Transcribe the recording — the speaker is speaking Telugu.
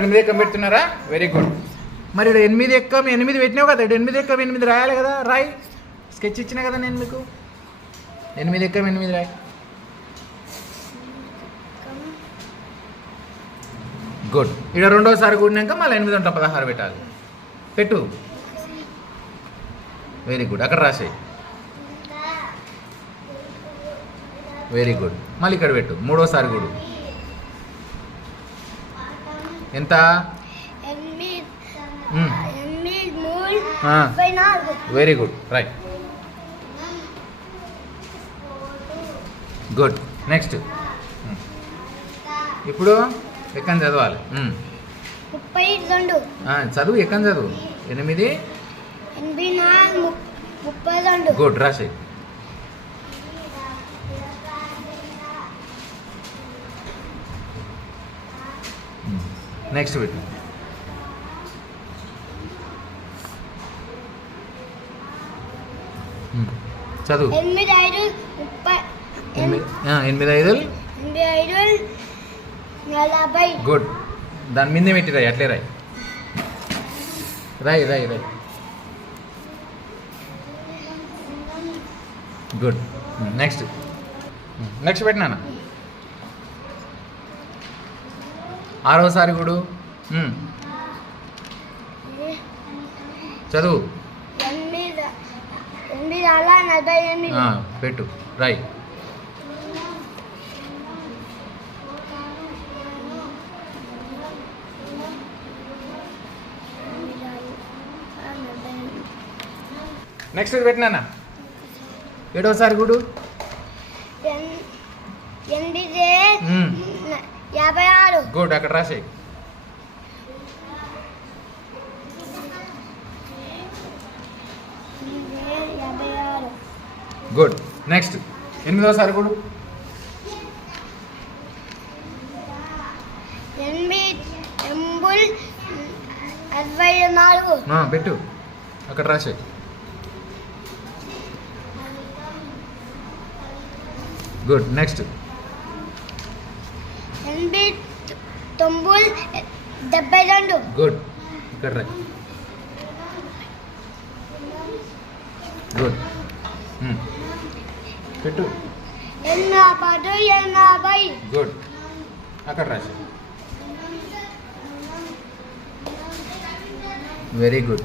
ఎనిమిది ఎక్కం పెడుతున్నారా? Very good. మరి ఇక్కడ 8 ఎక్కం 8 పెట్టినావు కదా, 8 ఎక్కం 8 రాయాలి కదా, రాయి. స్కెచ్ ఇచ్చిన కదా నేను మీకు. 8 ఎక్కం 8 రాయి. గుడ్. ఇక్కడ రెండోసారి కూడినాక మళ్ళీ 8 ఉంటా 16 పెట్టాలి. పెట్టు. Very good. అక్కడ రాసేయి. Very good. మళ్ళీ ఇక్కడ పెట్టు. మూడోసారి కూడు. ఎంత? Very good. Right. Good. Next ఇప్పుడు ఎక్కని చదవాలి. చదువు. ఎక్కని చదువు. 8 గుడ్. రాసేయి. నెక్స్ట్ పెట్టు. చదువు. 8 5 40. గుడ్. దాని మీదే పెట్టి రాయి. అట్లే రాయి. రాయి రాయి రాయి. గుడ్. నెక్స్ట్ నెక్స్ట్ పెట్టినా. 6వసారి కూడా చదువు. 8 పెట్టు. రాయి. నెక్స్ట్ పెట్టినా. 7వసారి కూడా 56. గుడ్. అక్కడ రాసేయి. గుడ్. నెక్స్ట్ 8వసారి కూడా 64. పెట్టు. అక్కడ రాసేయి. గుడ్. నెక్స్ట్ 72. గుడ్. ఇక్కడ రా. గుడ్. పెట్టు. 80. గుడ్. అక్కడ రాసి. Very good.